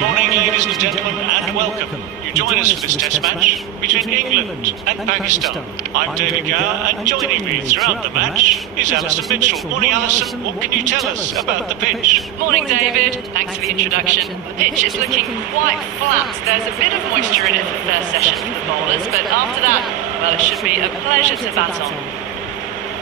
Good morning, ladies and gentlemen, and welcome. You join us for this test match between England and Pakistan. I'm David Gower, and joining me throughout the match is Alison Mitchell. Morning, Alison. What can you tell us about the pitch? Morning, David. Thanks for the introduction. The pitch is looking quite flat. There's a bit of moisture in it for the first session for the bowlers, but after that, well, it should be a pleasure to bat on.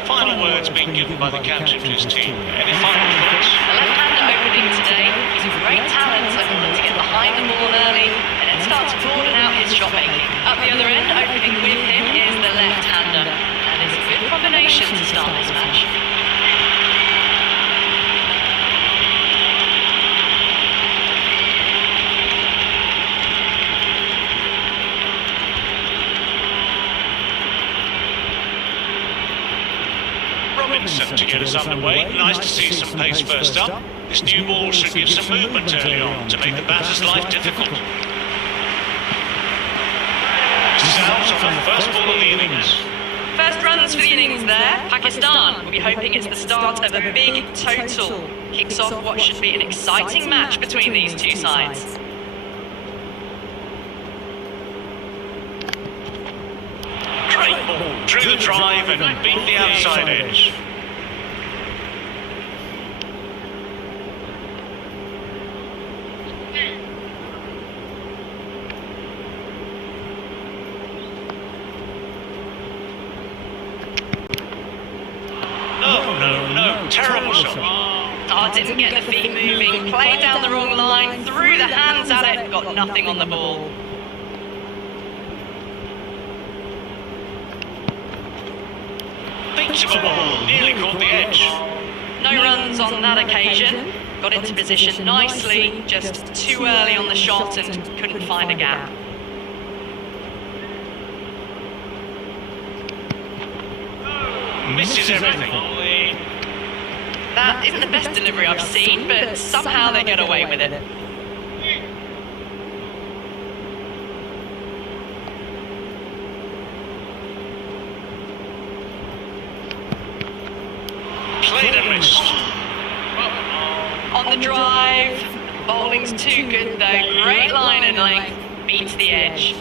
Final words being given by the captain to his team. Any final thoughts? A left-hander opening today. He's a great talent, able to get behind the ball early and then start to broaden out his shot making. Up the other end, opening with him is the left-hander, and it's a good combination to start this match. Robinson to get us underway. Nice to see some pace first up. This new ball should give some movement early on to make the batter's life difficult. Salves on the first ball of the innings. First runs for the innings there. Pakistan will be hoping it's the start of a big total. Kicks off what should be an exciting match between these two sides. Great ball. Drew the drive and beat the outside edge. No, terrible shot. Oh, didn't get the feet moving, played down the wrong line, threw the hands at it, got nothing on the ball. Beats him a ball, nearly caught the edge. No runs on that occasion, got into position nicely, just too early on the shot and couldn't find a gap. Misses everything. That isn't the best delivery I've seen, but somehow they get away with it. Played and missed. On the drive, bowling's too good though. Great line and length, beats the edge.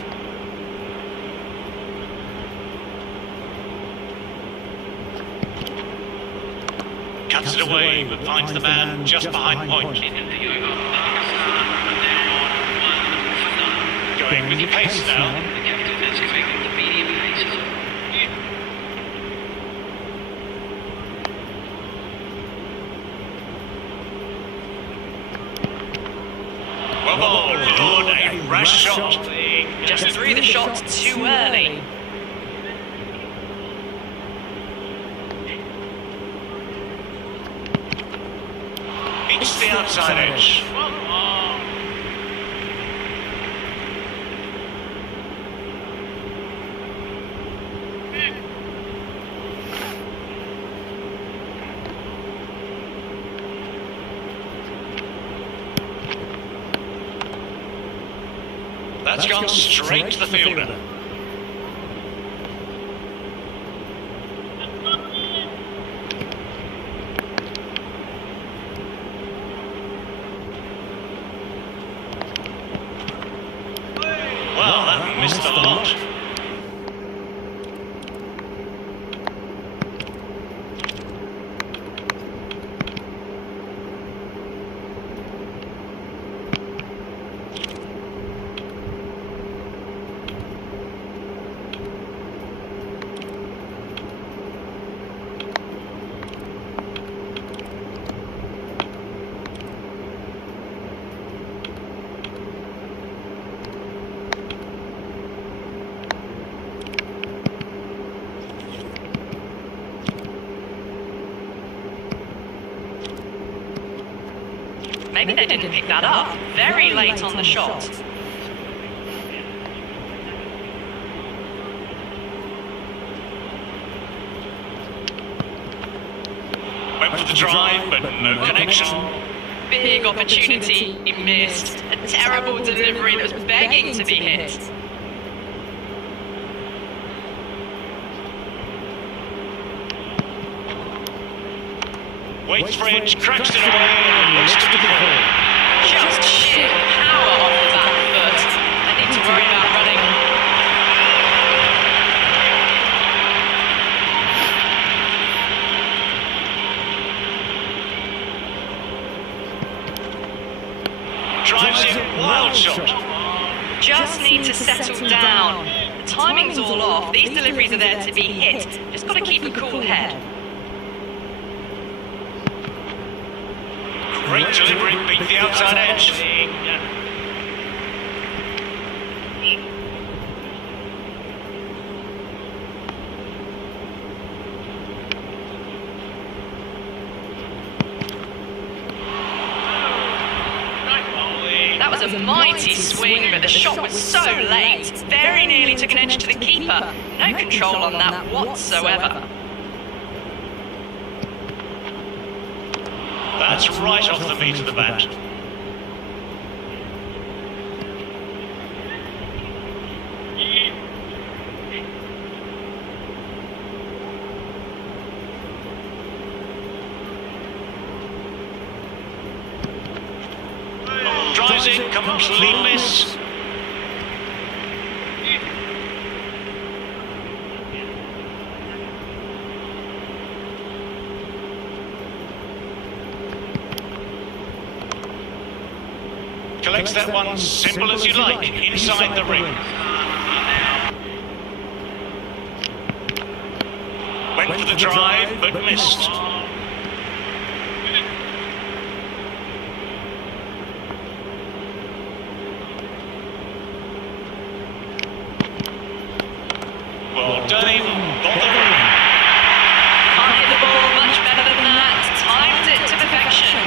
Cuts it away, but finds the man just behind point. Going with the pace now. Well bowled, Lord, a rash shot. Just threw the shot too early. Beats the outside edge. That's gone straight to the fielder. Well, that missed the lot. Maybe they didn't pick that up. Very late on the shot. Went for the drive, but no connection. Big opportunity, he missed. A terrible delivery that was begging to be hit. Waits for edge, cracks it away, and looks to the ball. Just sheer power Good shot. Just need to settle down. The timing's all off. These deliveries are there to be hit. Just got to keep a cool head. Great delivery, beat the outside edge. That was a mighty swing, but the shot was so late. Very nearly took an edge to the keeper. No control on that whatsoever. That's right off the meat of the bat. Drives in, completely miss. Collects that one, simple as you like, inside the ring. Went for the drive, but missed. Well done him, bothering. Can't hit the ball much better than that. Timed it to perfection.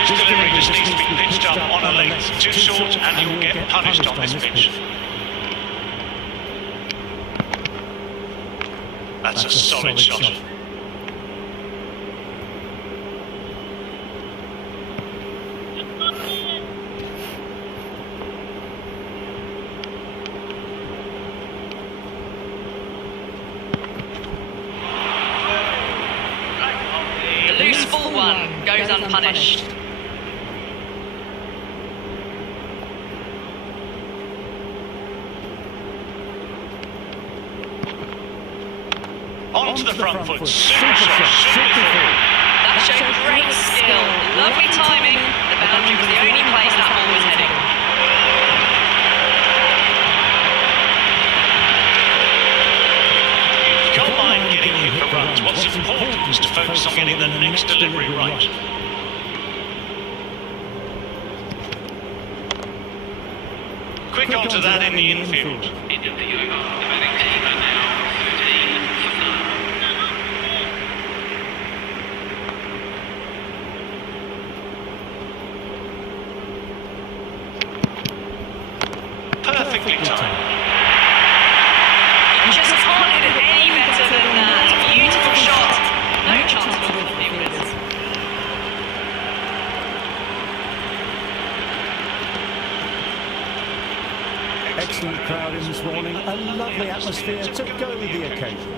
This delivery just needs to be pitched up on a length. Too short and you'll get punished on this pitch. That's a solid shot. The loose full one goes unpunished. On to the front foot, super shot, super. That showed great skill. Lovely timing. The boundary was the only place that ball was heading. You can't mind getting hit for runs. What's important is to focus on getting the next delivery right. Quick onto that in the infield. Perfectly timed. You just can't hit it any better than that. Beautiful shot. No chance for the fielders. Excellent crowd in this morning, a lovely atmosphere to go with the occasion.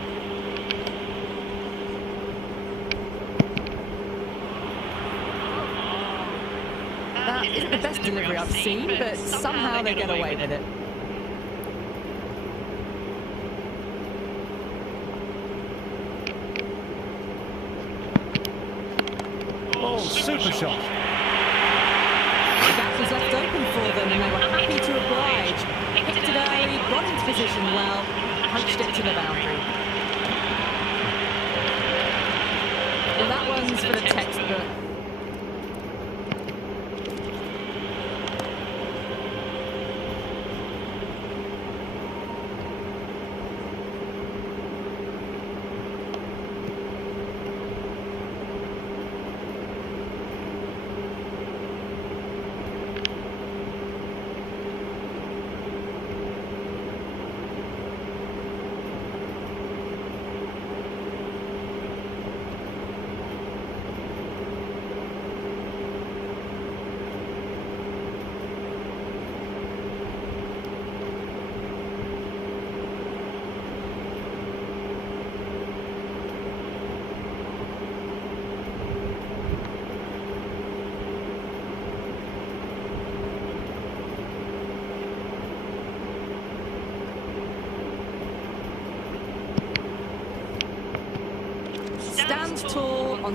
That isn't the best delivery I've seen, but somehow they get away with it. Oh, super shot. The gap was left open for them and they were happy to oblige. Picked it early, got into position well, punched it to the boundary. Well, that one's for the textbook.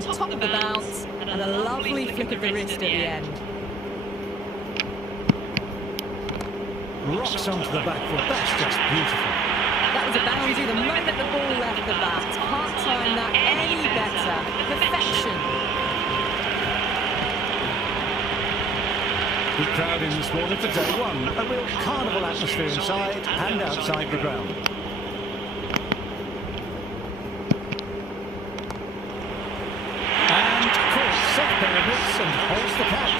on top of the bounce, and a lovely flick of the wrist at the end. Rocks onto the back foot. That's just beautiful. That was a boundary the moment the ball left the bat. Can't time that any better. Perfection. Good crowd in this morning for day one. A real carnival atmosphere inside and outside the ground. And caught set pair of hits and holds the catch.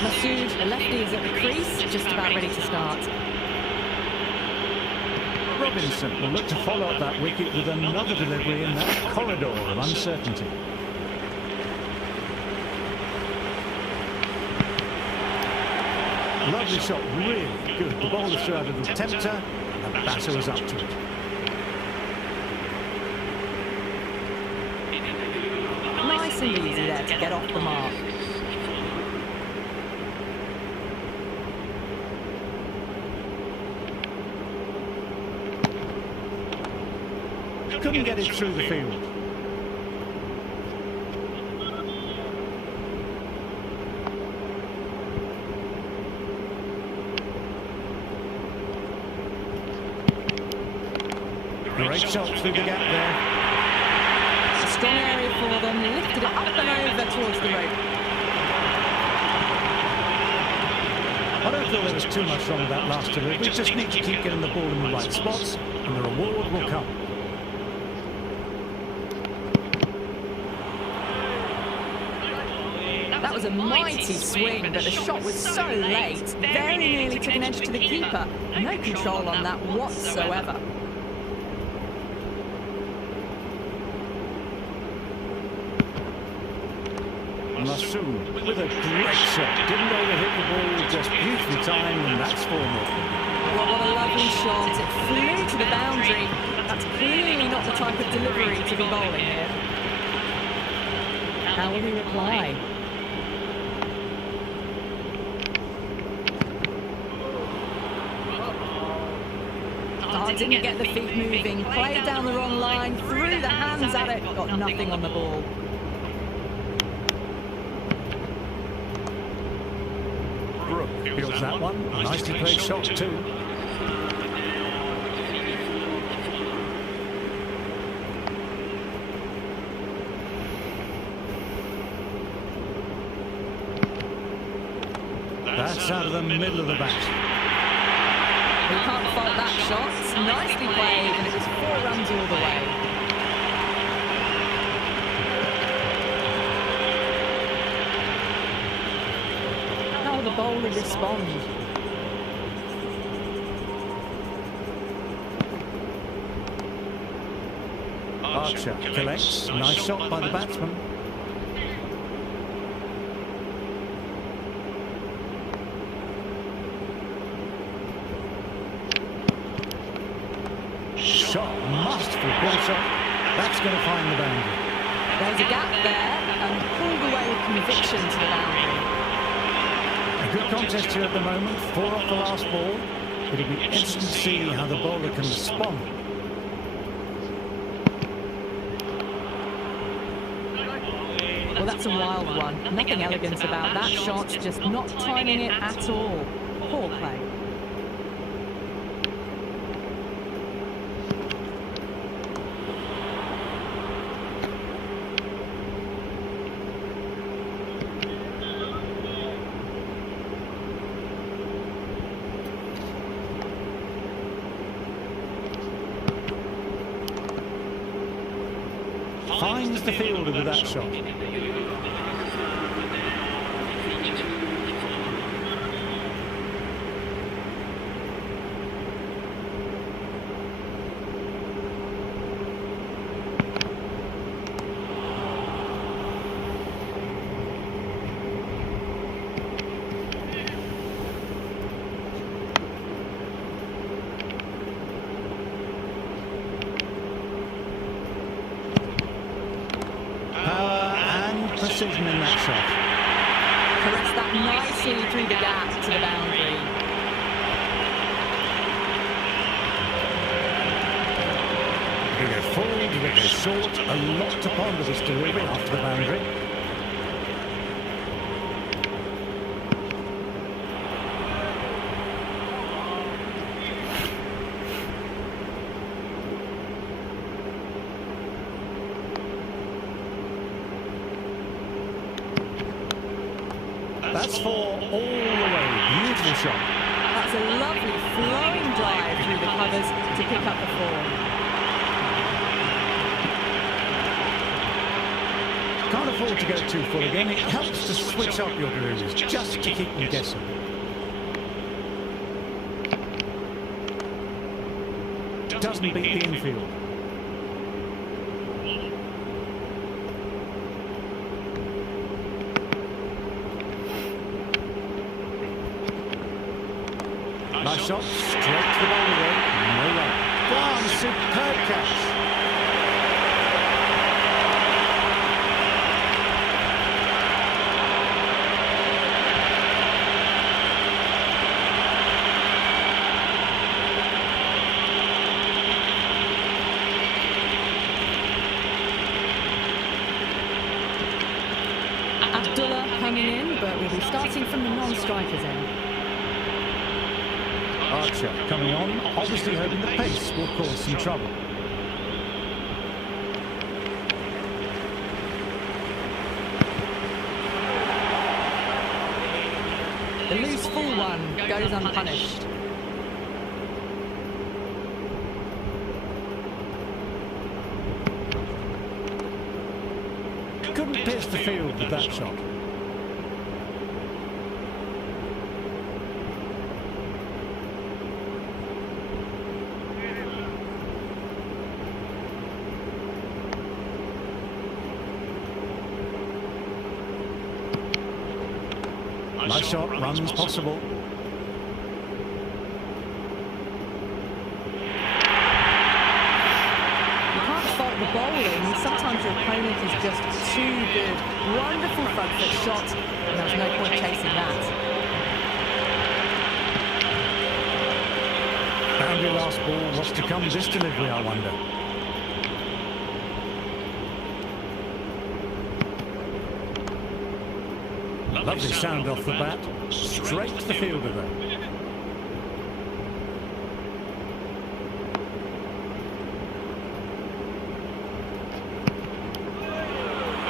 Masood, the lefty, is at the crease, just about ready to start. Robinson will look to follow up that wicket with another delivery in that corridor of uncertainty. Lovely shot, really good. The bowler threw out a little tempter, and the batter was up to it. Nice and easy there to get off the mark. Couldn't get it through the field. Great shot through the gap there. A strong area for them, lifted it up and over towards the rope. I don't feel there was too much wrong with that last delivery. We just need to keep getting the ball in the right spots, and the reward will come. That was a mighty swing, but the shot was so late, very nearly took an edge to the keeper. No control on that whatsoever. Masood with a great shot. Didn't overhit the ball, just beautifully timed, and that's 4 more. Well, what a lovely shot. It flew to the boundary. That's clearly not the type of delivery to be bowling here. How will he reply? Didn't get the feet moving, played down the wrong line, threw the hands at it, got nothing on the ball. Brook feels that one. Nicely played shot too. That's out of the middle of the bat. We can't fault that shot. Nicely played, and it was 4 runs all the way. How will the bowler respond? Archer collects. Nice shot by the batsman. Shot, must for a ball shot. That's going to find the boundary. There's a gap there, and pulled away with conviction to the boundary. A good contest here at the moment. 4 off the last ball. It'll be interesting to see how the bowler can respond. Well, that's a wild one. Nothing elegant about that shot, just not timing it at all. Poor play. Finds the fielder with that shot. precision in that shot. Caressed that nicely through the gap to the boundary. Did it go forward, did it go short? A lot to ponder this delivery after the boundary. That's four all the way. Beautiful shot. That's a lovely flowing drive through the covers to pick up the form. Can't afford to go too full again. It helps to switch up your deliveries just to keep them guessing. Doesn't beat the infield. Nice shot, straight to the ball again. No run. Gone, superb catch. Abdullah coming in, but we'll be starting from the non-strikers end. Archer coming on, obviously hoping the pace will cause some trouble. The loose full one goes unpunished. Couldn't pierce the field with that shot. Nice shot, runs possible. You can't fault the bowling. Sometimes your opponent is just too good. Wonderful front foot shot, and there's no point chasing that. Boundary last ball. What's to come this delivery, I wonder. Lovely sound off the bat. Straight to the fielder there.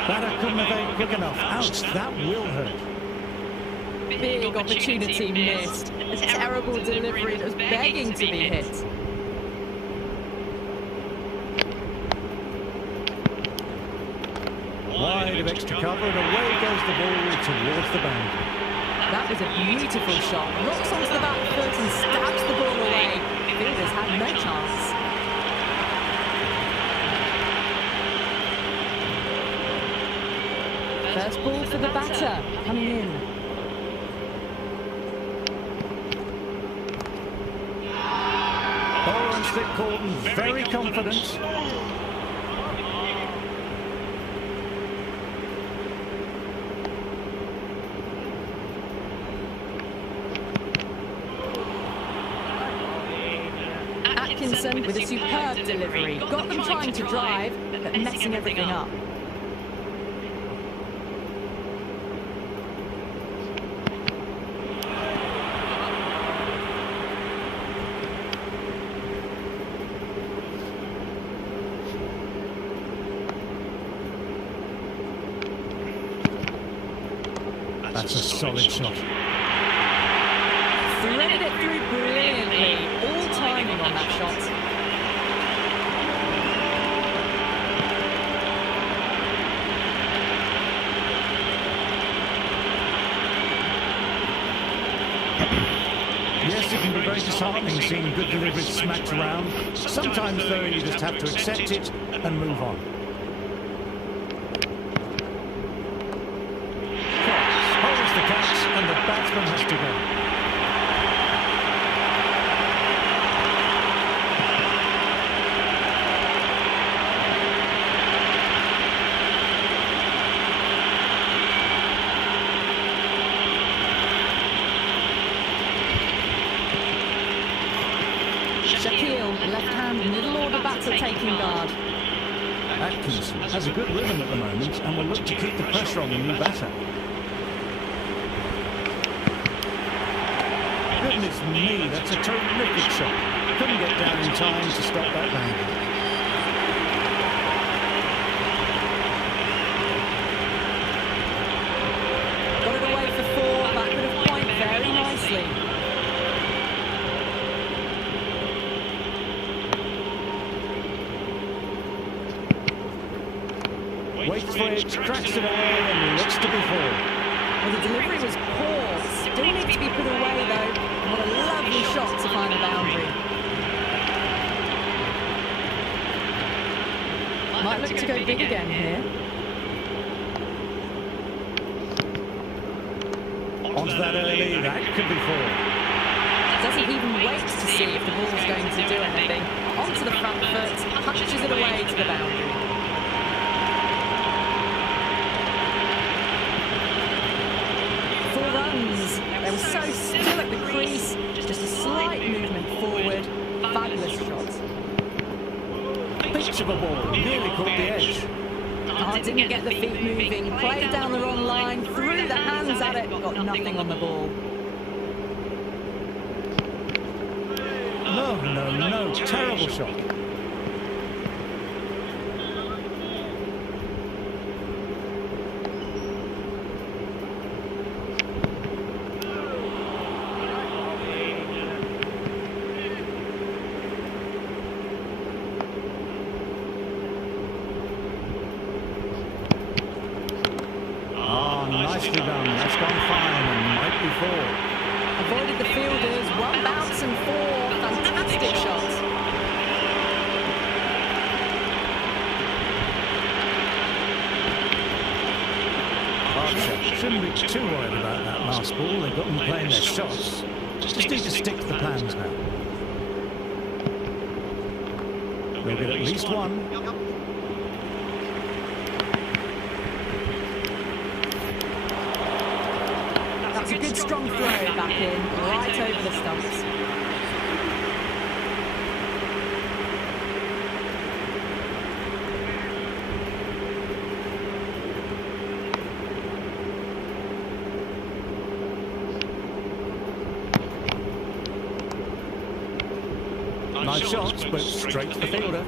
That couldn't have been quick enough. Ouch, that will hurt. Big opportunity missed. A terrible delivery that was begging to be hit. Wide of extra cover, and away goes the ball towards the boundary. That was a beautiful shot. Rocks onto the back foot and stabs the ball away. Fielders had no chance. First ball for the batter, coming in. Bowler and slip Corden, very confident. Atkinson with a superb delivery. Got them trying to drive, but messing everything up. That's a solid shot. Threaded it through brilliantly. All timing on that shot. Yes, it can be very disheartening seeing good deliveries smacked around. Sometimes, though, you just have to accept it and move on. Holds the catch, and the batsman has to go. centre taking guard. Atkinson has a good rhythm at the moment and will look to keep the pressure on the new batter. Goodness me, that's a terrific shot. Couldn't get down in time to stop that boundary. Got it away for 4, that could have point very nicely. Waitfridge cracks it away and looks to be 4. Well, the delivery was poor, still needs to be put away though. And what a lovely shot to find the boundary. Might look to go big again here. Onto that early, that could be 4. Doesn't even wait to see if the ball's going to do anything. Onto the front foot, punches it away to the boundary. They were so still at the crease, just a slight movement forward. Fabulous shot. Pitch of a ball, nearly caught the edge. Oh, didn't get the feet moving, played down the wrong line, threw the hands at it, got nothing on the ball. No, terrible shot. Nicely done, that's gone fine and might be 4. Avoided the fielders, 1 bounce and 4, fantastic shots. Archer shouldn't be too worried about that last ball, they've got them playing their shots. Just need to stick to the plans now. They'll get at least 1. That's a good strong throw back in, right over the stumps. Nice shots, but straight to the fielder.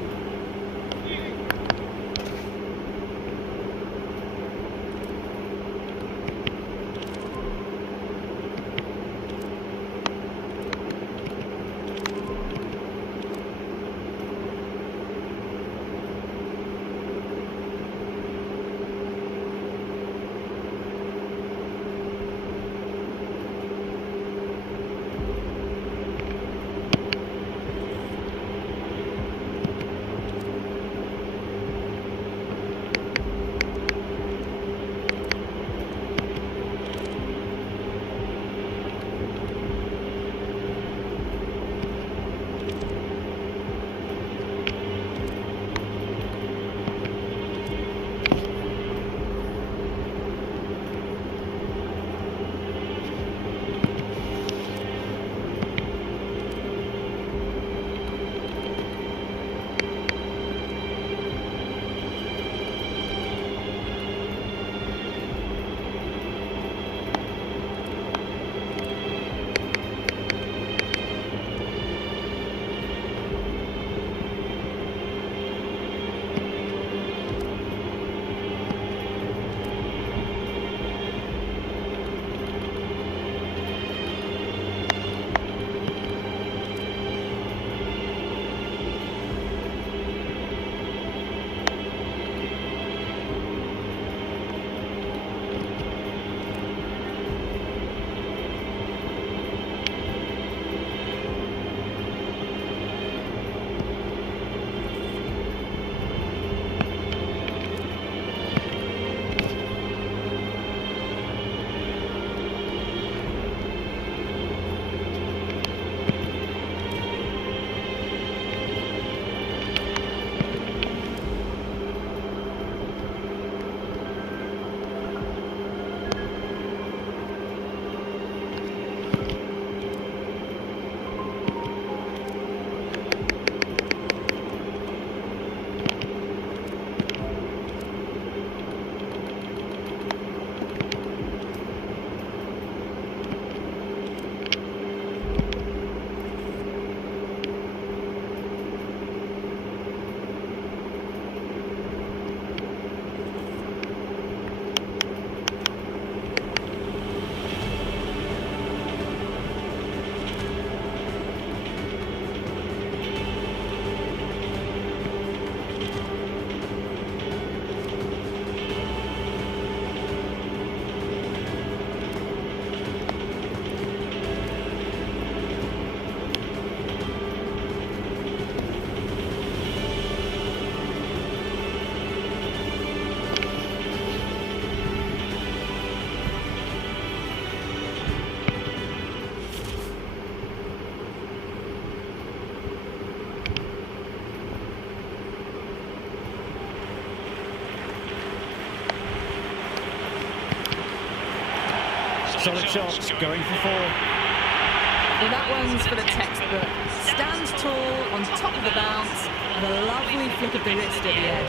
solid shots, going for 4. Well, that one's for the textbook. Stands tall, on top of the bounce, and a lovely flick of the wrist at the end.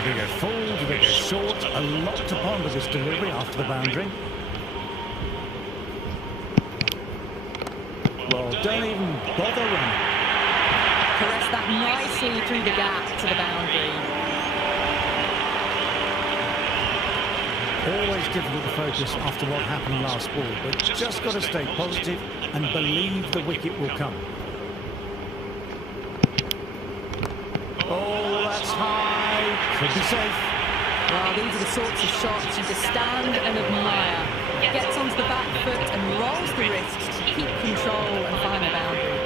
Do they go full, do they go short? A lot to ponder this delivery after the boundary. Well, don't even bother running. Caress that nicely through the gap to the boundary. Always difficult to focus after what happened last ball, but just got to stay positive and believe the wicket will come. Oh, that's high. Could be safe. Well, these are the sorts of shots you just stand and admire. Gets onto the back foot and rolls the wrists to keep control and find the boundary.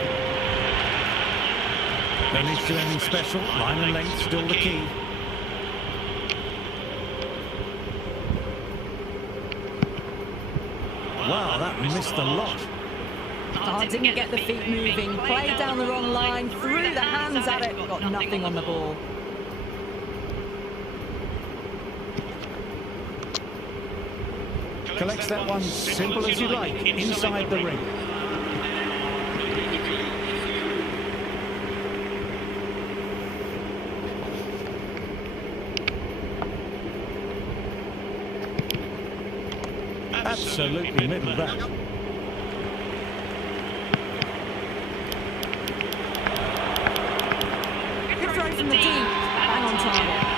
Don't need to do anything special. Line and length still the key. Wow, that missed a lot. Oh, didn't get the feet moving. Played down the wrong line, threw the hands at it, got nothing on the ball. Collects that one simple as you like, inside the ring. Absolutely middle that. Good throw from the deep, bang on target.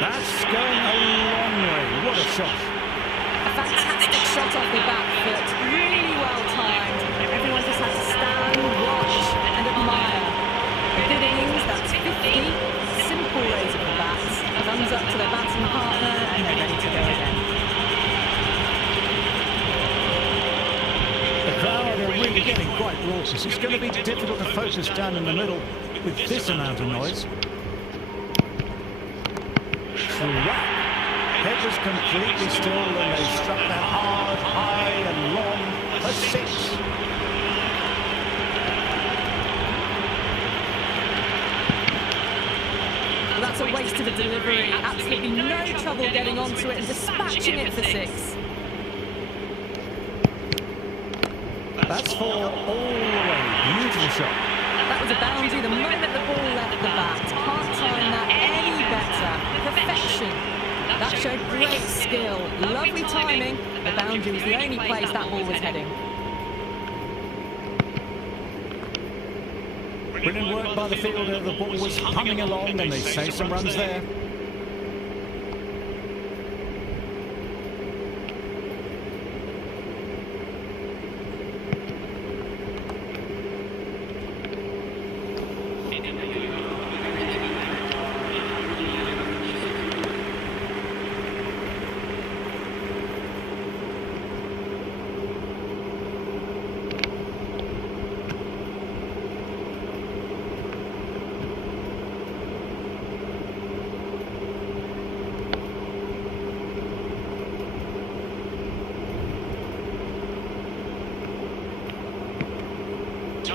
That's going a long way. What a shot. A fantastic shot off the back foot, really well timed. Everyone just has to stand, watch and admire. A good innings, that's 50. Simple raise of the bats. Thumbs up to their batting partner and they're ready to go again. The crowd are really getting quite raucous. It's going to be difficult to focus down in the middle with this amount of noise. Head was completely still and they struck that hard, high and long for 6. Well, that's a waste of a delivery. Absolutely no trouble getting onto it and dispatching it for 6. That's 4 all the way. Beautiful shot. That was a boundary the moment the ball left the bat. Can't time that any better. Perfection. That showed great skill. Lovely timing. The boundary was the only place that ball was heading. Brilliant work by the fielder. The ball was humming along and they save some runs there.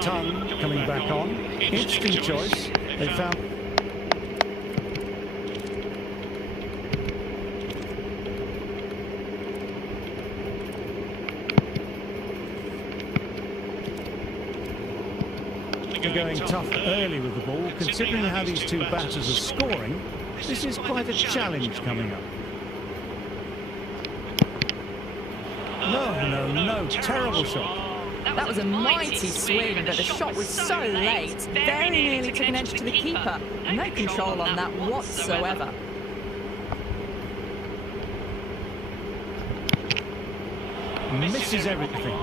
Tongue coming back on. Interesting choice. They found. They're going tough early with the ball. Considering how these two batters are scoring, this is quite a challenge coming up. No. Terrible shot. That was a mighty swing, but the shot was so late. Very nearly took an edge to the keeper. No control on that whatsoever. Misses everything.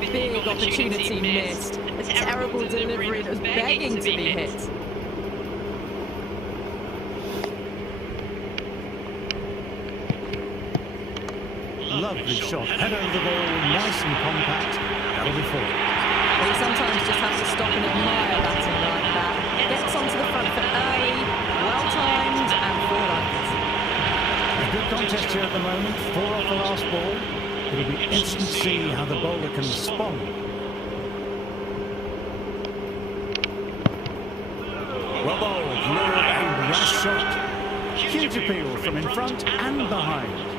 Big opportunity missed. A terrible delivery that was begging to be hit. Lovely shot. Head over the ball, nice and compact. That'll be four. Well, you sometimes just have to stop and admire batting like that. Gets onto the front foot early, well timed and four runs. A good contest here at the moment. Four off the last ball. It'll be interesting to see how the bowler can respond. Well bowled, lured a rash shot. Huge appeal from in front and behind.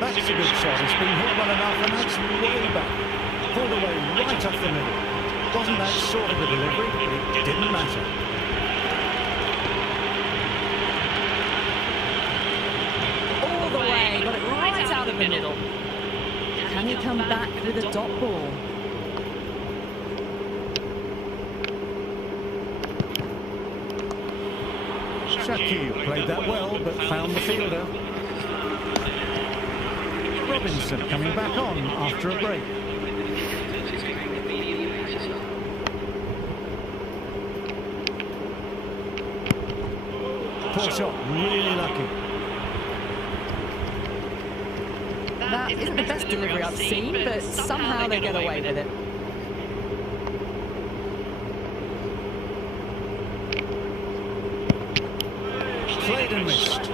That's a good shot. It's been hit well enough, and that's way back. Pulled away right off the middle. Wasn't that short of a delivery, but it didn't matter. All the way, got it right out of the middle. Can he come back with a dot ball? Shakil played that well, but found the fielder. Robinson coming back on after a break. Poor shot, really lucky. That isn't the best delivery I've seen, but somehow they get away with it. Played and missed.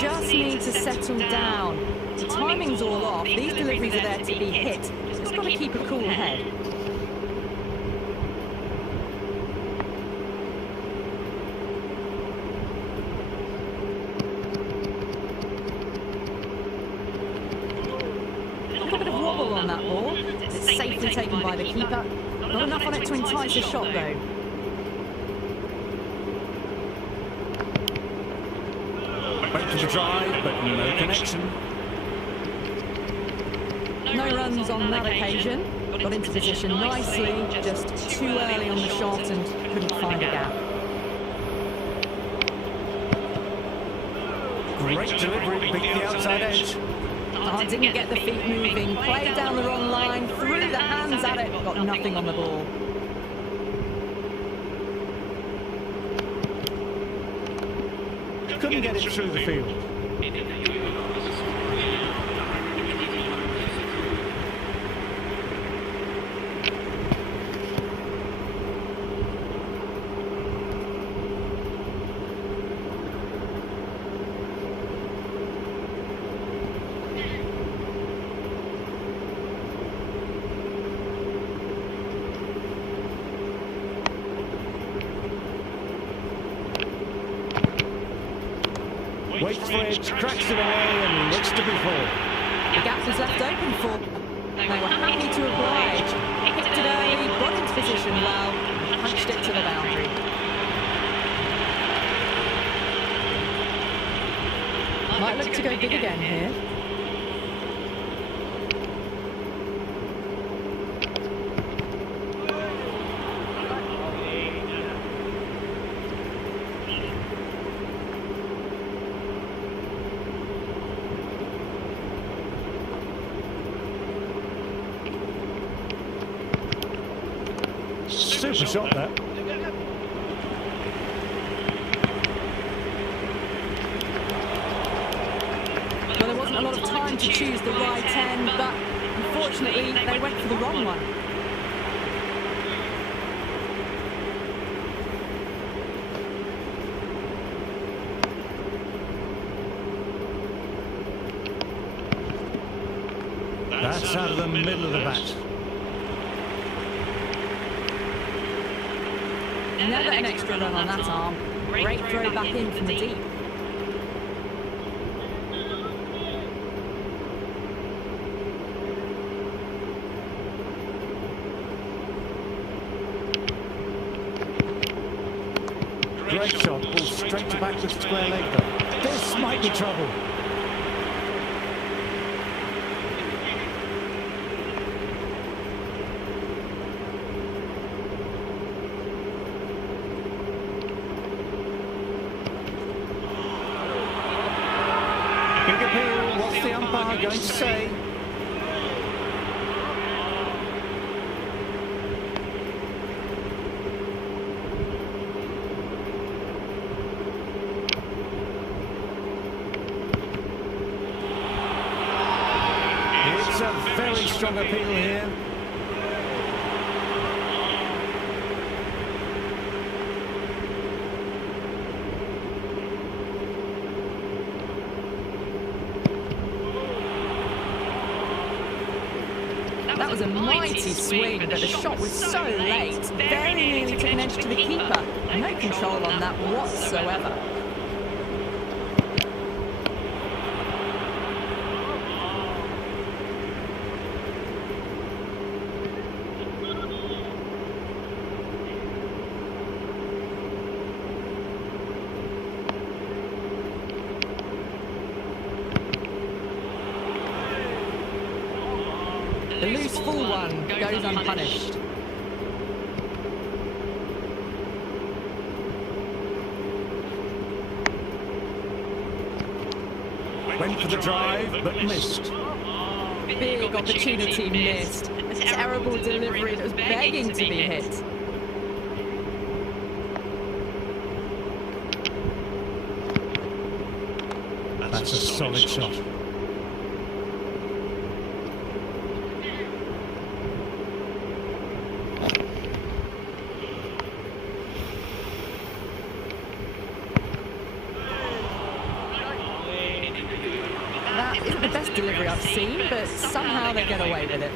Just need to settle down. The timing's all off. These deliveries are there to be hit. Just got to keep a cool head. A little bit of wobble on that ball. It's safely taken by the keeper. Not enough on it to entice a shot though. Went for the drive, but no connection. No runs on that occasion. Got into position nicely, just too early on the shot and couldn't find a gap. Great delivery, beat the outside edge. Oh, didn't get the feet moving, played down the wrong line, threw the hands at it, got nothing on the ball. Couldn't get it through the field. Waits for it, cracks it away and looks to be full. The gap was left open for them. They were happy to oblige. Picked it early, got into position well, and punched it to the boundary. Might look to go big again here. Super shot there. Well, there wasn't a lot of time to choose the right end, but unfortunately they went for the wrong one. That's out of the middle of the bat. Never an extra run on that arm. Great throw back in from the deep. Great shot, ball straight to back with square leg though. This might be trouble. Big appeal, what's the umpire going to say? strong appeal here. That was a mighty swing, but the shot was so late. Very nearly took an edge to the keeper. No control on that whatsoever. The loose full one goes unpunished. Went for the drive, but missed. Big opportunity missed. A terrible delivery that was begging to be hit. That's a solid shot. That isn't the best delivery I've seen, but somehow they get away with it.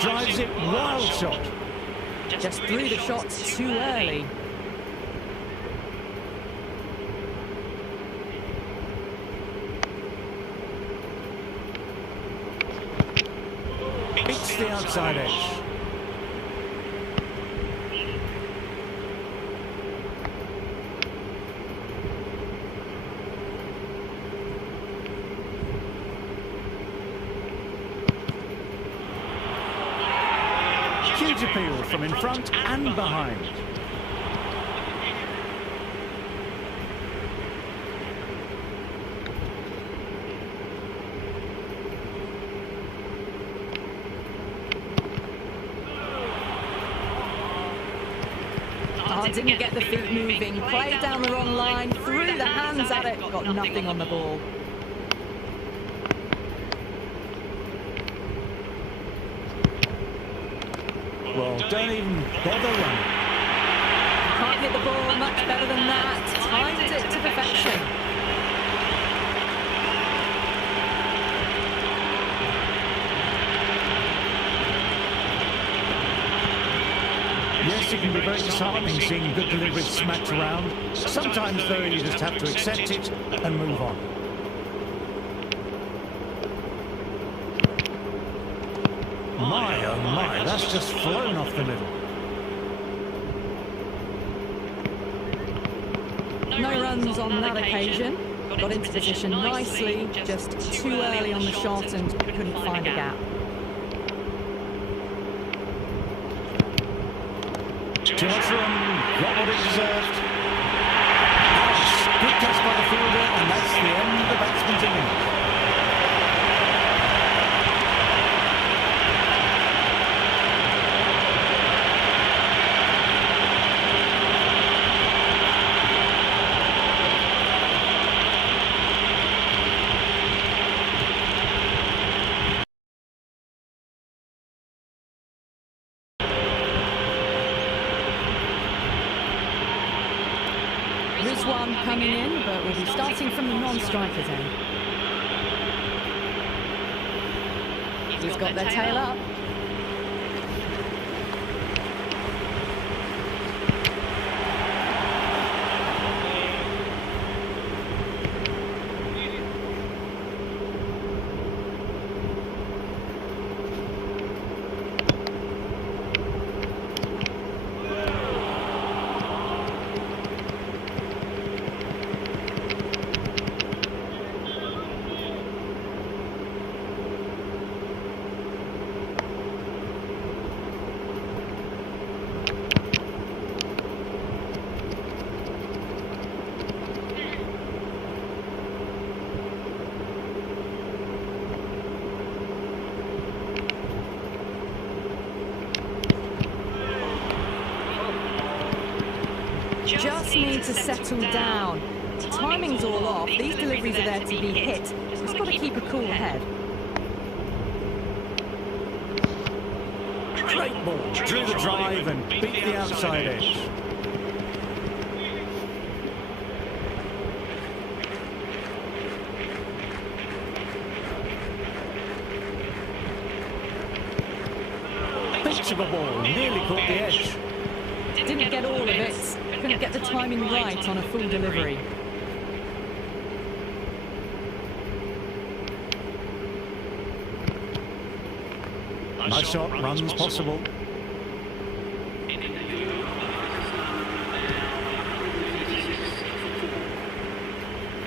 Drives it, wild shot. Just threw the shot too early. Hits the outside edge. Huge appeal from in front and behind. Didn't get the feet moving, played down the wrong line, threw the hands at it, got nothing on the ball. Well, don't even bother running. Can't hit the ball much better than that. Timed it to perfection. Yes, it can be very disheartening seeing good deliveries smacked around. Sometimes, though, you just have to accept it and move on. My, oh my, that's just flown off the middle. No runs on that occasion. Got into position nicely, just too early on the shot and couldn't find a gap. Too much room, got what it deserved. Good catch by the fielder, and that's the end of the batsman's innings. One coming in, but we'll be starting from the non-striker's end. He's got their tail up. need to settle down. Timing's all off. These deliveries are there to be hit. Just got to keep a cool head. Great ball. Drew the drive and beat the outside edge. Pitch of a ball. Nearly caught the edge. Didn't get all of it. Couldn't get the timing right on a full delivery. Nice shot, runs possible.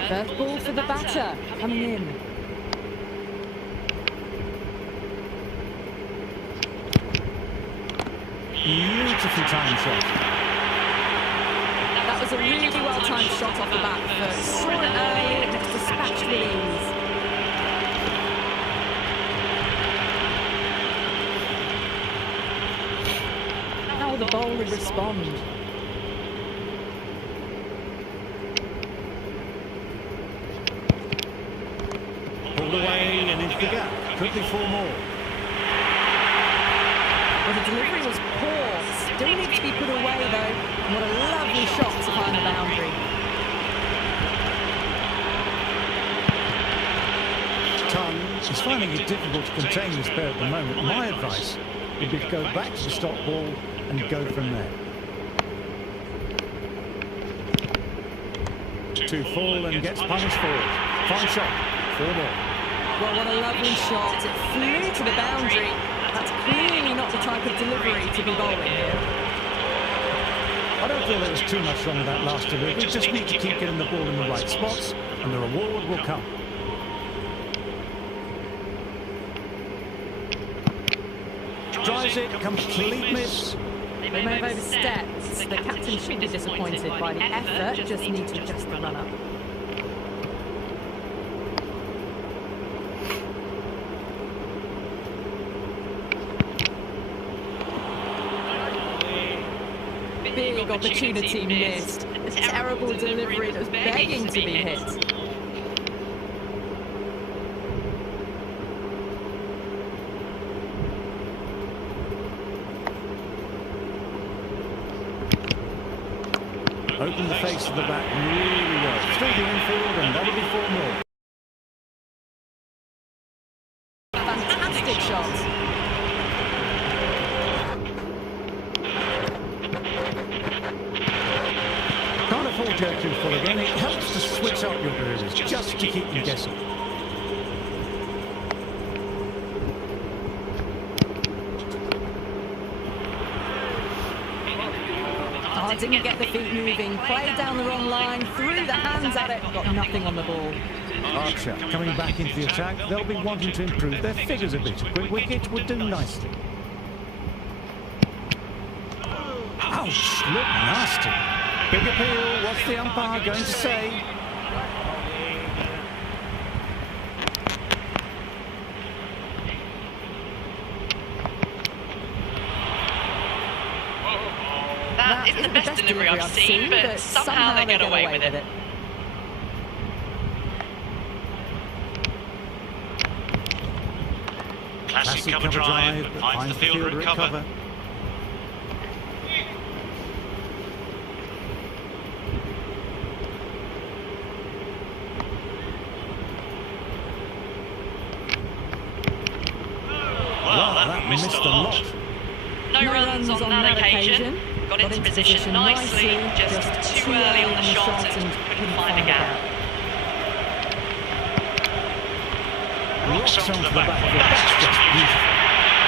First ball for the batter, coming in. Beautifully timed shot. That was a really well-timed shot off the back foot. Saw it early and it's dispatched with ease. How will the bowler respond? Pulled away and into the gap. Could be 4 more. Well, the delivery was poor. Still needs to be put away though. And what a lovely shot to find the boundary. Ton is finding it difficult to contain this pair at the moment. My advice would be to go back to the stop ball and go from there. 2 full and gets punished for it. Fine shot. 4 more. Well, what a lovely shot. It flew to the boundary. That's clearly not the type of delivery to be bowling here. I don't feel there was too much wrong with that last delivery. We just need to keep getting the ball in the right spots and the reward will come. Drives it, complete miss. They may have overstepped. The captain should be disappointed by the effort. Just need to adjust the run-up. Big opportunity missed. A terrible delivery that was begging to be hit. Open the face of the bat really well. Through the infield and that'll be 4 more. Fantastic shot. Can't afford to go too full again. It helps to switch up your deliveries just to keep you guessing. Oh, didn't get the feet moving. Played down the wrong line. Threw the hands at it. Got nothing on the ball. Archer coming back into the attack. They'll be wanting to improve their figures a bit. A quick wicket would do nicely. Ouch! Look nasty. Big appeal. What's the umpire going to say? That isn't the best delivery I've seen, but somehow they get away with it. Classic cover drive, finds the fielder at cover. Well, that missed a lot. No runs on that occasion. Got into position nicely, just too early on the shot and couldn't find a gap. Rocks onto the back. That's just beautiful.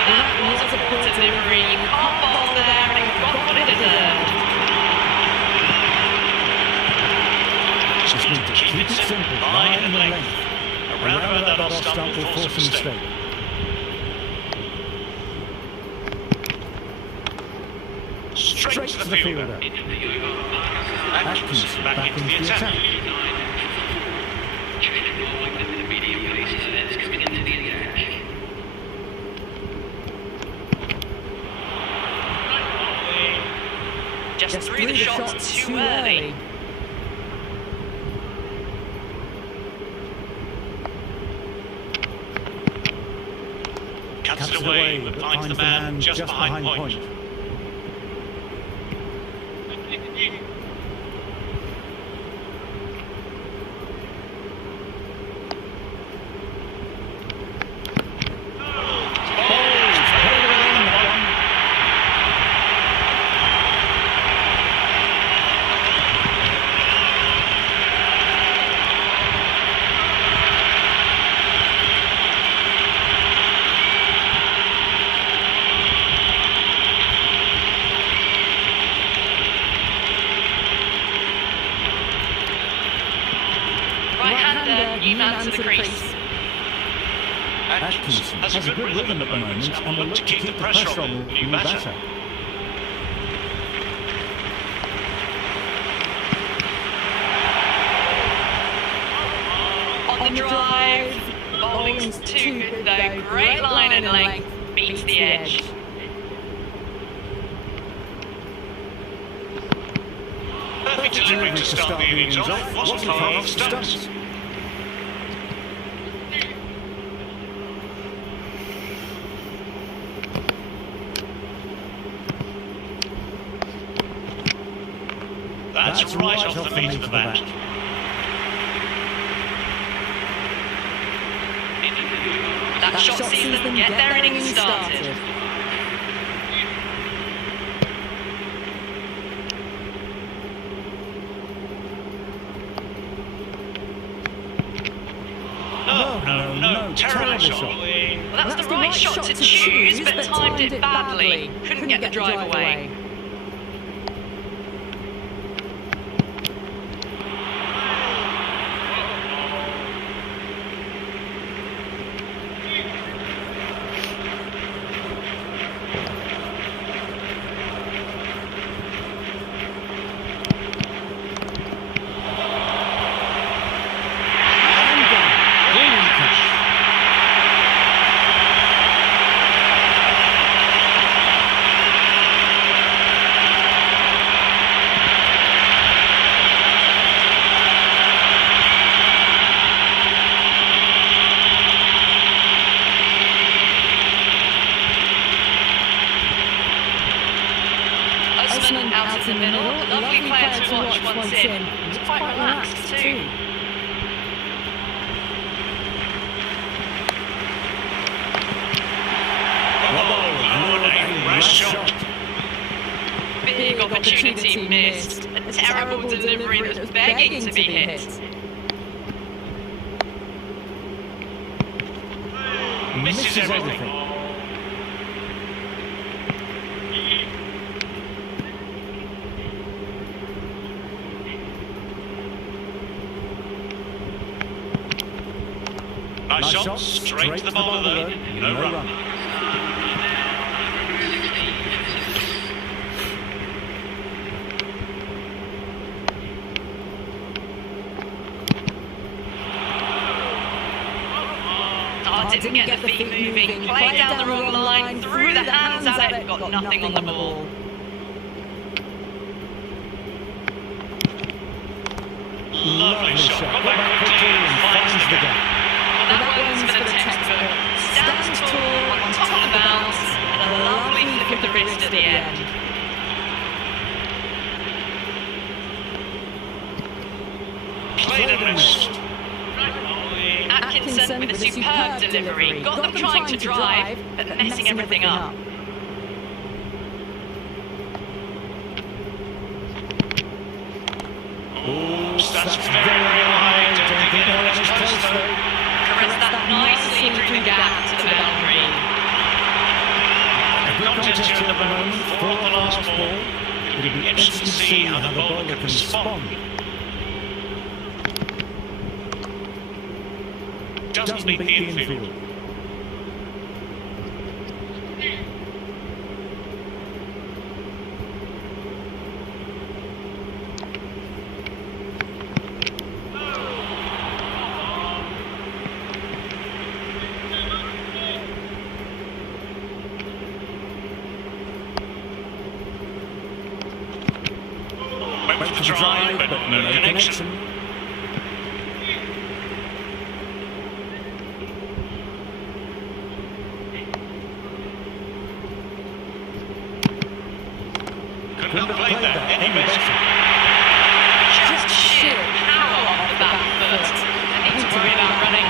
Well, that was a poor delivery. You can't bowl there and it got what it deserved. Just need to keep it simple, line and length. Around that off stump will force a mistake. Straight to the fielder. Atkins back into the attack. just threw the shot too early. Cuts it away, but finds the man just behind point. Right-hander, new man to the crease. Atkinson has a good rhythm at the moment and will look to keep the pressure on the new batter. On the drive, bowling's too good though. Great line and length, beats the edge. Perfect delivery to start the innings off, wasn't far off stumps. That's right off the meat of the bat. That shot sees them get their innings started. No, terrible shot. Well, that's the right shot to choose, but timed it badly. Couldn't get the drive away. Out in the middle, lovely player to watch once in. He's quite relaxed too. Nice shot. Big opportunity missed. A terrible delivery that's begging to be hit. Misses everything. Nice shot, straight to the bowler though, no run. Didn't get the feet moving, played down the wrong line, threw the hands at it, got nothing on the ball. Lovely shot, got back quickly and finds the gap. That one's for the textbook. Stands tall, on top of the bounce, and a lovely flick of the wrist at the end. Played and missed. Atkinson with a superb delivery. Got them trying to drive, but messing everything up. Ooh, that's very high. Don't think anyone is close though. Caressed that nicely through the gap to the boundary. A good contest here at the moment for the last ball. It'll be interesting to see how the bowler can respond. Doesn't beat the infield. try, but no connection. Couldn't have played that any better. Just sheer power off the back foot. I need to worry about running.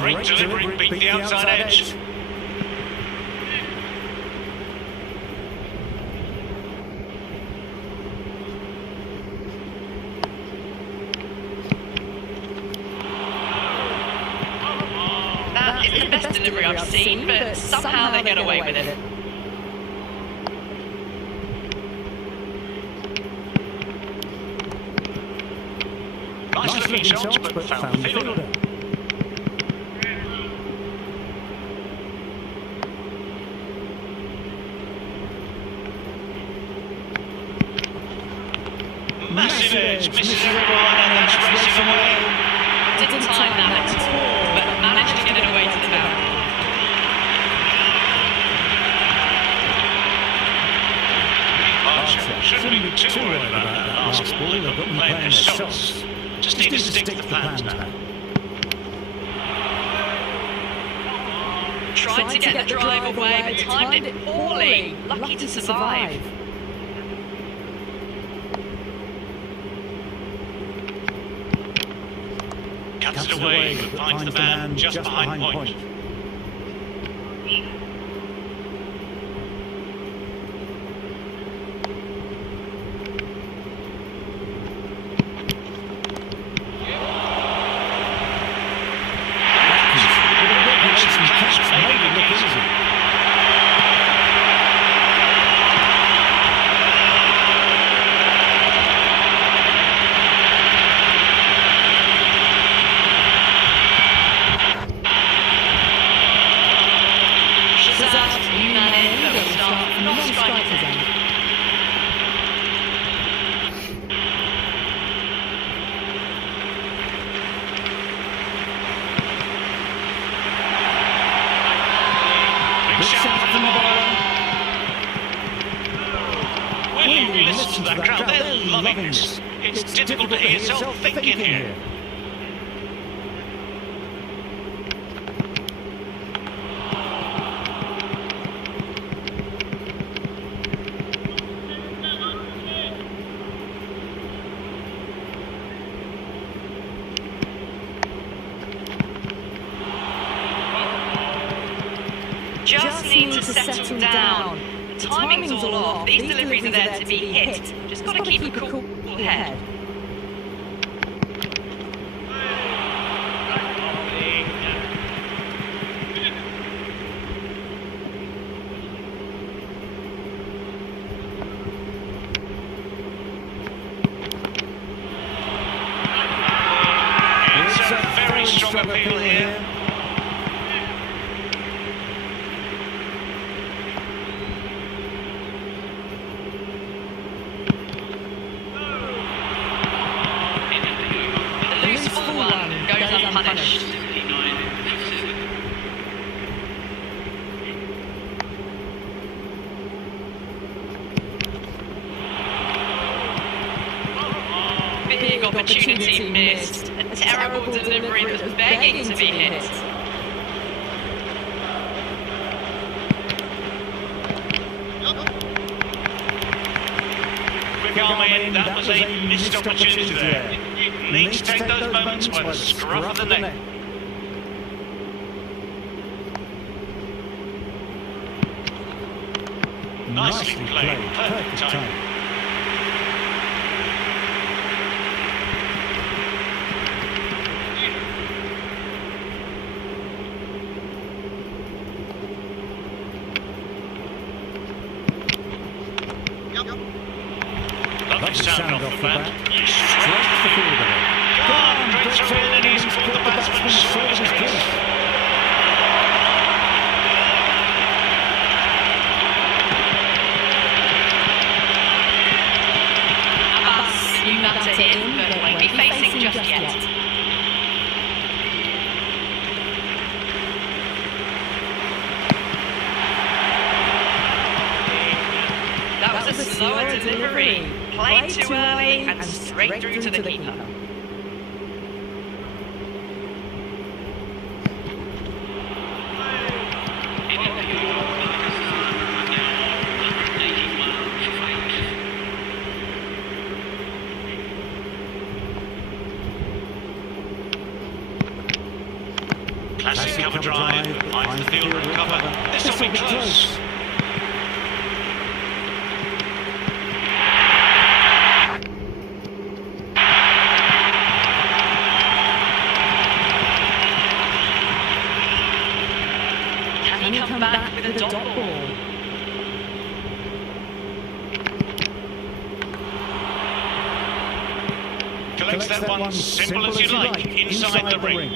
Great delivery, beat the outside edge. That is the best delivery I've seen, but somehow they get away with it. Nice looking shots, but found the fielder. Massive edge, misses everyone, and that's racing away. Didn't time that at all, but managed to get it away to the boundary. Archer shouldn't be too worried about that last ball. They've got them playing their shots. Just need to stick to the plans now. Tried to get the drive away, but timed it poorly. Lucky to survive. Cuts it away, but finds the man just behind point. Willie, listen to that crowd, they're loving this. It's difficult to hear yourself thinking here. Just need to settle down. The timing's all off. These deliveries are there to be hit. Just got to keep a cool head. It's a very strong appeal here. Unpunished. Big opportunity missed. A terrible delivery that was begging to be hit. Quick arm in, that was a missed opportunity there. Need to take those moments by the scruff of the neck. Nicely played, perfect time. Lovely sound off the bat. Straight to the fielder. Gone, drifts her in and he's caught the batsman short of his crease. You batter in, but won't be facing just yet. slower delivery. Played too early and straight through to the keeper. Classic cover drive, finds the fielder in cover. This will be close. Can he come back with a dot ball? Collects that one simple as you like, inside the ring.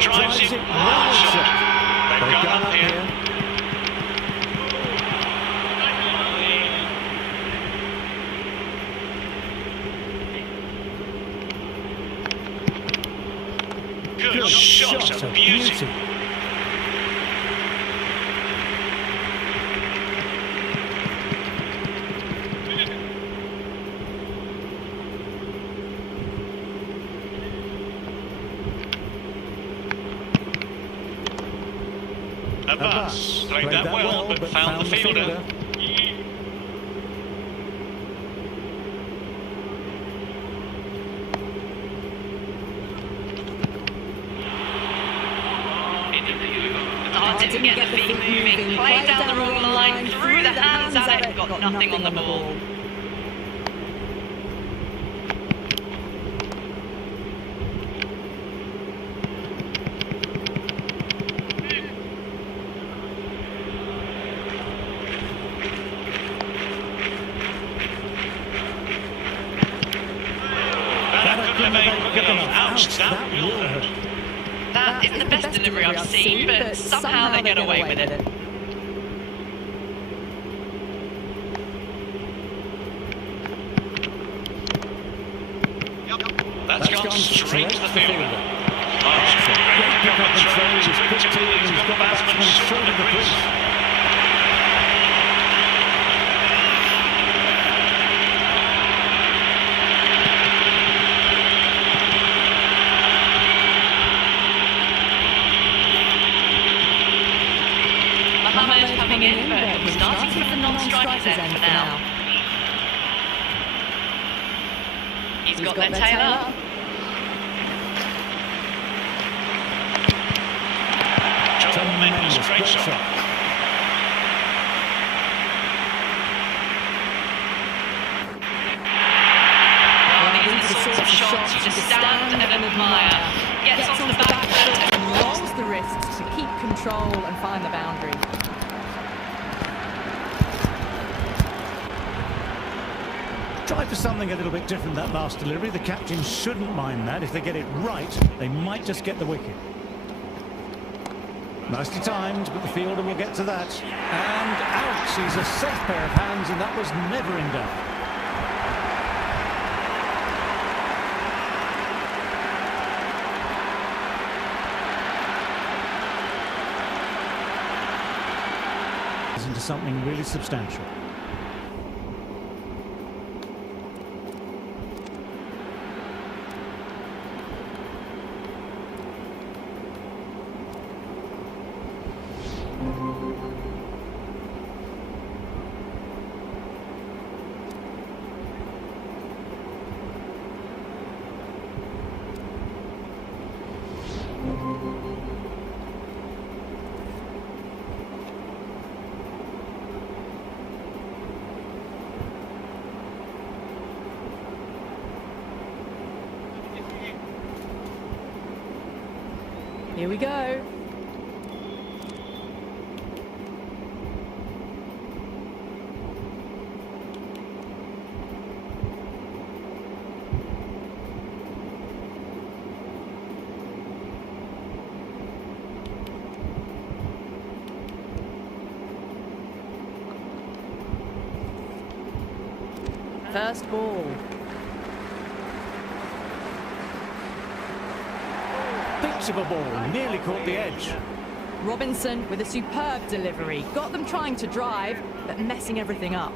Drives it well shot. They've gone up here. Good shot, a beauty. Abbas played that well, but found the fielder. Didn't get the feet moving, played down the wrong line, threw the hands at it, got nothing on the ball. That isn't the best delivery I've seen, but somehow they get away with it. That's gone straight to the fielder. Great pick up and throw. He's quick to deal. He's got the batsman short of the crease. Coming in, but starting with the non-strikers end for now. He's got their tail up. Tremendous, great shot. Well, these are the sorts of shots you just stand and admire. Gets off the back foot and rolls the wrists to keep control and find the boundary. Tried for something a little bit different that last delivery. The captain shouldn't mind that. If they get it right, they might just get the wicket. Nicely timed, but the fielder will get to that. And out. He's a safe pair of hands, and that was never in doubt. Into something really substantial. Here we go. First ball. Bits of a ball, nearly caught the edge. Robinson with a superb delivery. Got them trying to drive, but messing everything up.